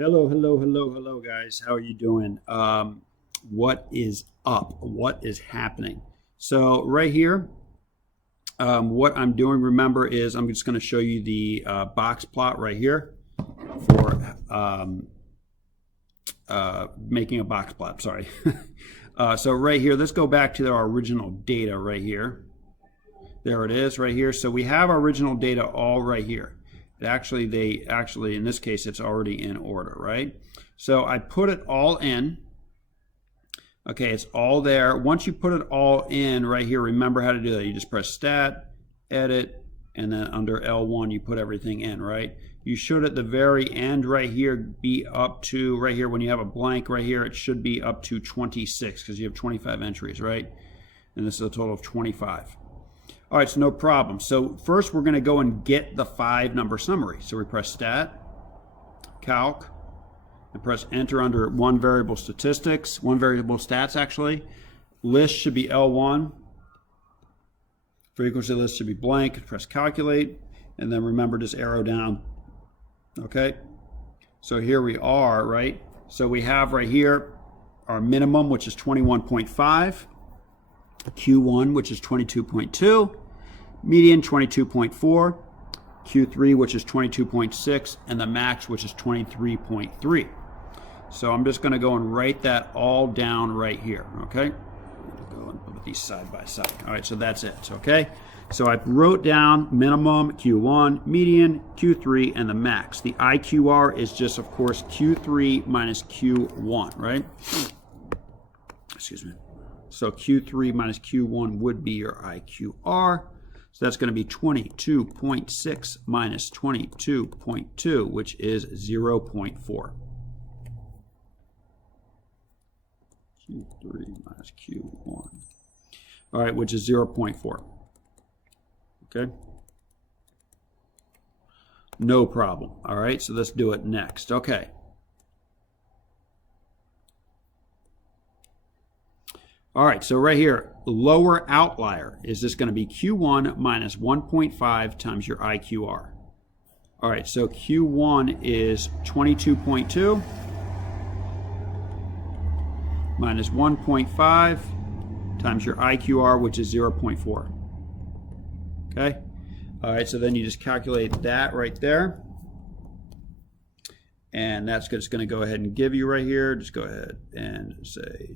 Hello, guys. How are you doing? What is up? What is happening? So right here, what I'm doing, remember, is I'm just going to show you the box plot right here for making a box plot. Sorry. So right here, let's go back to our original data right here. There it is right here. So we have our original data all right here. Actually, in this case, it's already in order, right? So I put it all in. Okay, it's all there. Once you put it all in right here, remember how to do that. You just press Stat, Edit, and then under L1, you put everything in, right? You should at the very end right here be up to, right here, when you have a blank right here, it should be up to 26 because you have 25 entries, right? And this is a total of 25. All right, so no problem. So first we're going to go and get the 5-number summary. So we press Stat, Calc, and press Enter under one variable statistics, one variable stats actually. List should be L1. Frequency list should be blank. Press Calculate, and then remember just arrow down. Okay, so here we are, right? So we have right here our minimum, which is 21.5. Q1, which is 22.2, median 22.4, Q3, which is 22.6, and the max, which is 23.3. So I'm just going to go and write that all down right here, okay? Go and put these side by side. All right, so that's it, okay? So I wrote down minimum, Q1, median, Q3, and the max. The IQR is just, of course, Q3 minus Q1, right? Excuse me. So Q3 minus Q1 would be your IQR. So that's going to be 22.6 minus 22.2, which is 0.4. Q3 minus Q1. All right, which is 0.4. Okay? No problem. All right, so let's do it next. Okay. All right, so right here, lower outlier is just going to be Q1 minus 1.5 times your IQR. All right, so Q1 is 22.2 minus 1.5 times your IQR, which is 0.4. Okay? All right, so then you just calculate that right there. And that's just going to go ahead and give you right here. Just go ahead and say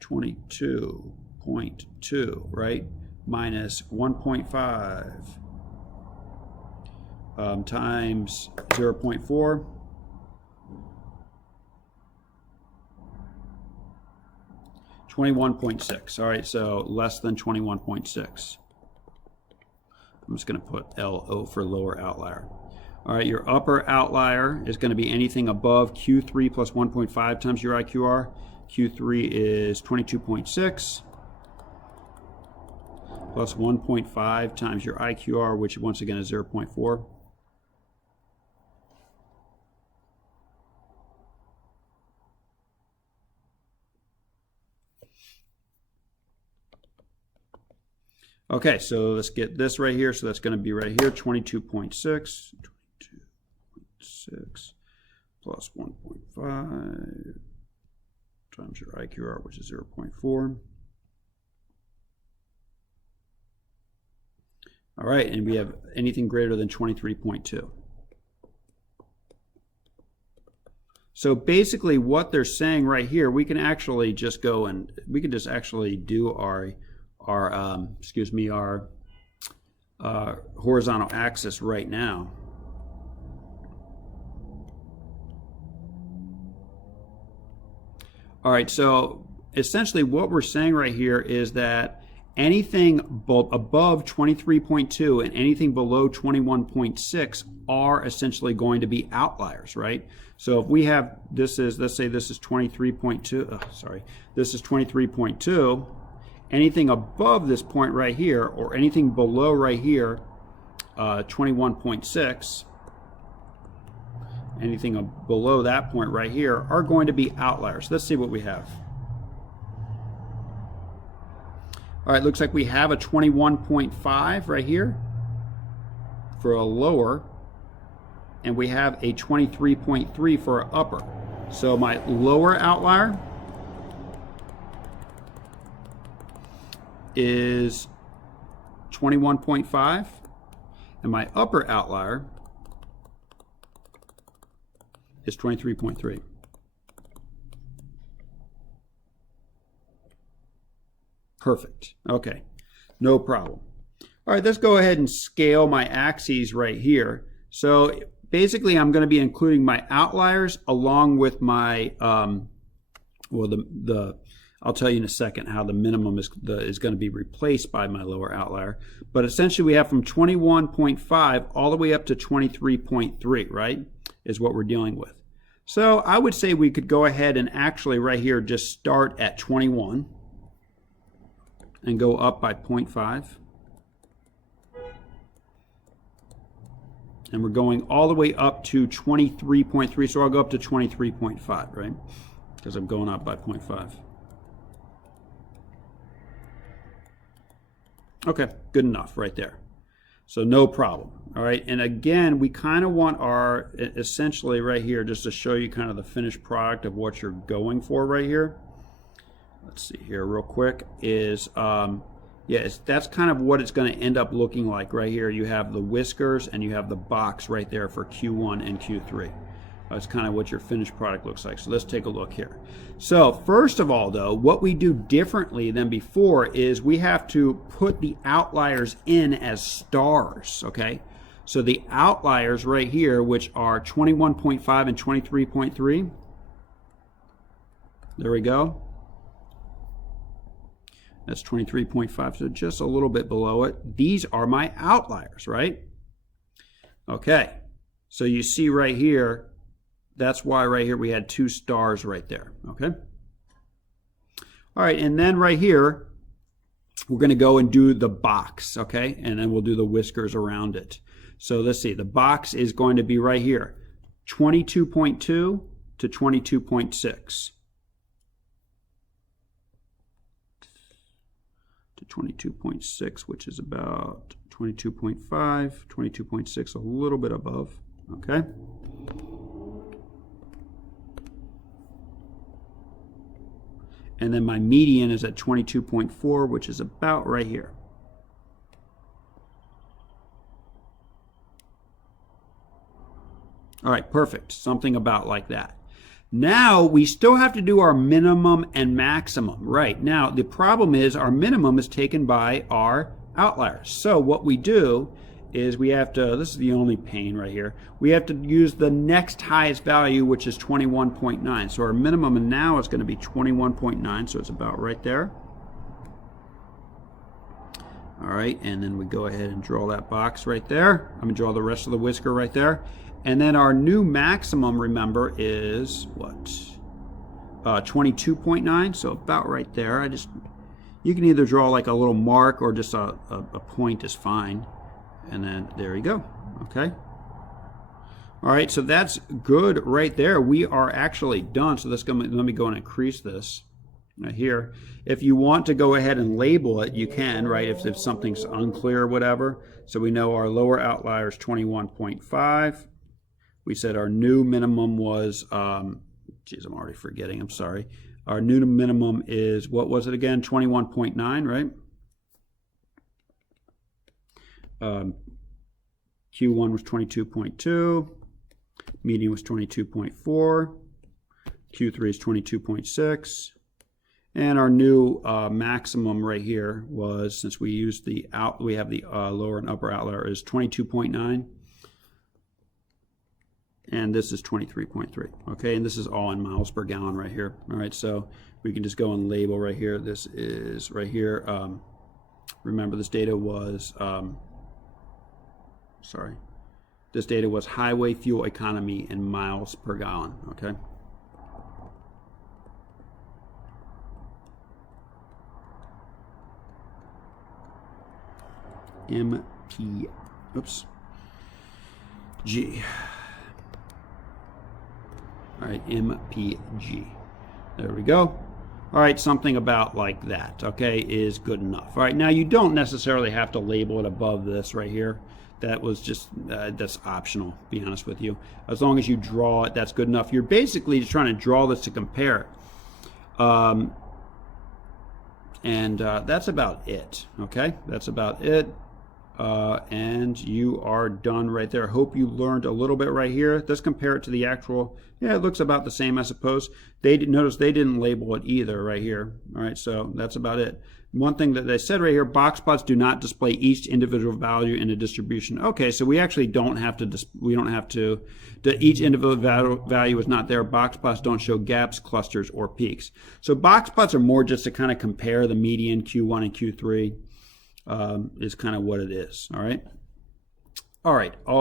22.2, right, minus 1.5 times 0.4. 21.6. All right, so less than 21.6. I'm just going to put LO for lower outlier. All right, your upper outlier is going to be anything above Q3 plus 1.5 times your IQR. Q3 is 22.6 plus 1.5 times your IQR, which once again is 0.4. Okay, so let's get this right here. So that's going to be right here, 22.6 plus 1.5 times your IQR, which is 0.4. All right, and we have anything greater than 23.2. So basically what they're saying right here, we can actually just go and we can just actually do our horizontal axis right now. All right, so essentially what we're saying right here is that anything above 23.2 and anything below 21.6 are essentially going to be outliers, right? So if we have, this is, let's say this is 23.2, this is 23.2, anything above this point right here or anything below right here, 21.6, anything below that point right here are going to be outliers. Let's see what we have. All right, looks like we have a 21.5 right here for a lower. and we have a 23.3 for our upper. So my lower outlier is 21.5, and my upper outlier is 23.3. Perfect. Okay, no problem. All right, let's go ahead and scale my axes right here. So basically, I'm going to be including my outliers along with my, I'll tell you in a second how the minimum is going to be replaced by my lower outlier. But essentially, we have from 21.5 all the way up to 23.3, right, is what we're dealing with. So I would say we could go ahead and actually right here just start at 21 and go up by 0.5. And we're going all the way up to 23.3, so I'll go up to 23.5, right? Because I'm going up by 0.5. Okay, good enough right there. So no problem, all right? And again, we kind of want our, essentially right here, just to show you kind of the finished product of what you're going for right here. Let's see here real quick, is, that's kind of what it's going to end up looking like right here. You have the whiskers and you have the box right there for Q1 and Q3. That's kind of what your finished product looks like. So let's take a look here. So first of all, though, what we do differently than before is we have to put the outliers in as stars, okay? So the outliers right here, which are 21.5 and 23.3, there we go. That's 23.5, so just a little bit below it. These are my outliers, right? Okay, so you see right here, that's why right here we had 2 stars right there, okay? All right, and then right here, we're going to go and do the box, okay? And then we'll do the whiskers around it. So let's see, the box is going to be right here, 22.2 to 22.6. To 22.6, which is about 22.5, 22.6, a little bit above, okay? And then my median is at 22.4, which is about right here. All right, perfect. Something about like that. Now, we still have to do our minimum and maximum. Right, now, the problem is our minimum is taken by our outliers. So what we do is we have to, this is the only pain right here, we have to use the next highest value, which is 21.9. So our minimum now is going to be 21.9, so it's about right there. All right, and then we go ahead and draw that box right there. I'm going to draw the rest of the whisker right there. And then our new maximum, remember, is what? 22.9, so about right there. You can either draw like a little mark or just a point is fine. And then there you go, okay? All right, so that's good right there. We are actually done. So let me go and increase this right here. If you want to go ahead and label it, you can, right, if something's unclear or whatever. So we know our lower outlier is 21.5. We said our new minimum was, geez, I'm already forgetting, I'm sorry. Our new minimum is, what was it again? 21.9, right? Q1 was 22.2, median was 22.4, Q3 is 22.6, and our new maximum right here was, since we used we have the lower and upper outlier, is 22.9. And this is 23.3, okay? And this is all in miles per gallon right here. All right, so we can just go and label right here. This is right here. Remember, this data was, this data was highway fuel economy in miles per gallon, okay? G. All right, MPG. There we go. All right, something about like that, okay, is good enough. All right, now you don't necessarily have to label it above this right here. That was just, that's optional, to be honest with you. As long as you draw it, that's good enough. You're basically just trying to draw this to compare it. That's about it, okay? That's about it. And you are done right there. Hope you learned a little bit right here. Let's compare it to the actual. Yeah, it looks about the same, I suppose. Notice they didn't label it either right here. All right, so that's about it. One thing that they said right here, box plots do not display each individual value in a distribution. Okay, so we actually don't have to, each individual value is not there. Box plots don't show gaps, clusters, or peaks. So box plots are more just to kind of compare the median Q1 and Q3 is kind of what it is. All right. All right. All